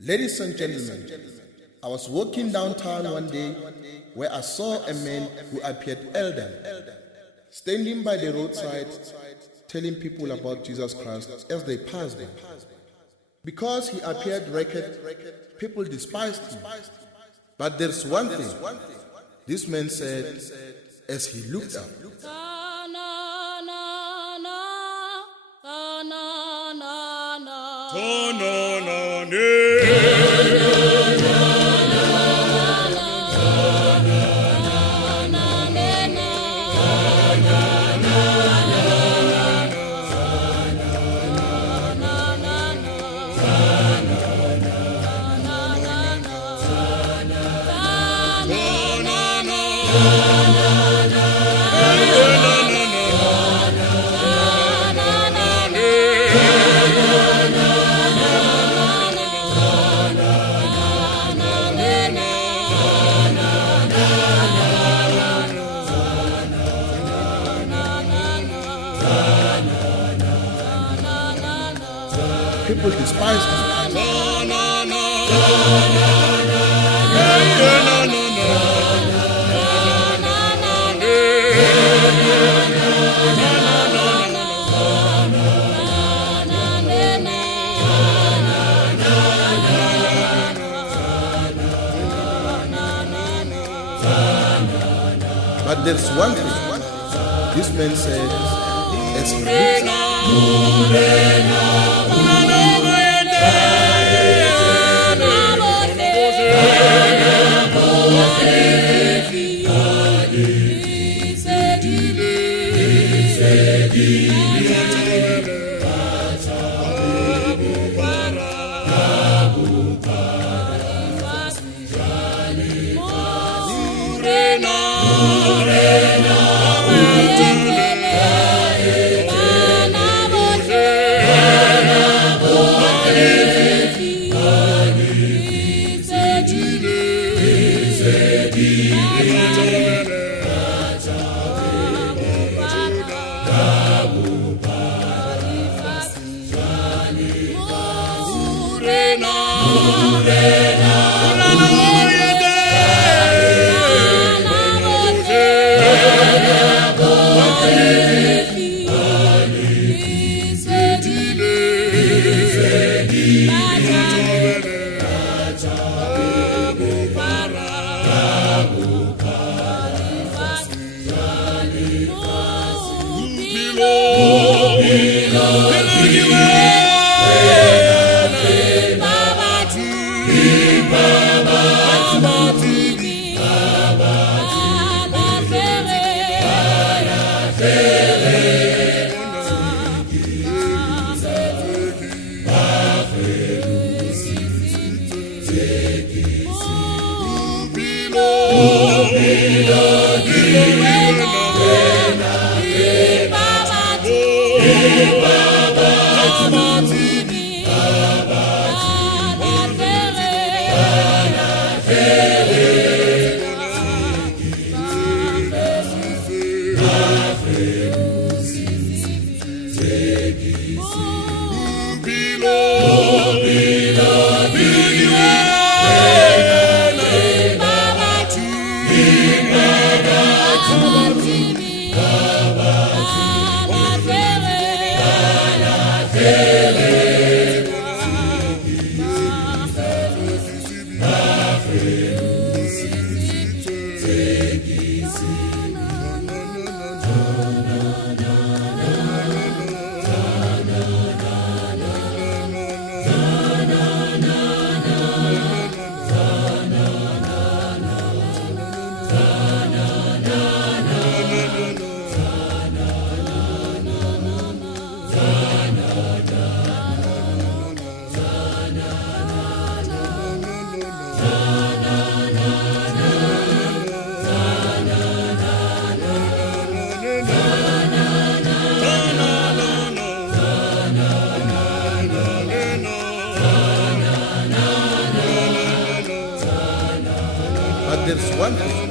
Ladies and gentlemen, I was walking downtown one day where I saw a man who appeared elderly, standing by the roadside, telling people about Jesus Christ as they passed him. Because he appeared ragged, people despised him. But there's one thing, this man said as he looked up. People despised him. But there's one thing, this man said as he looked But there's one thing,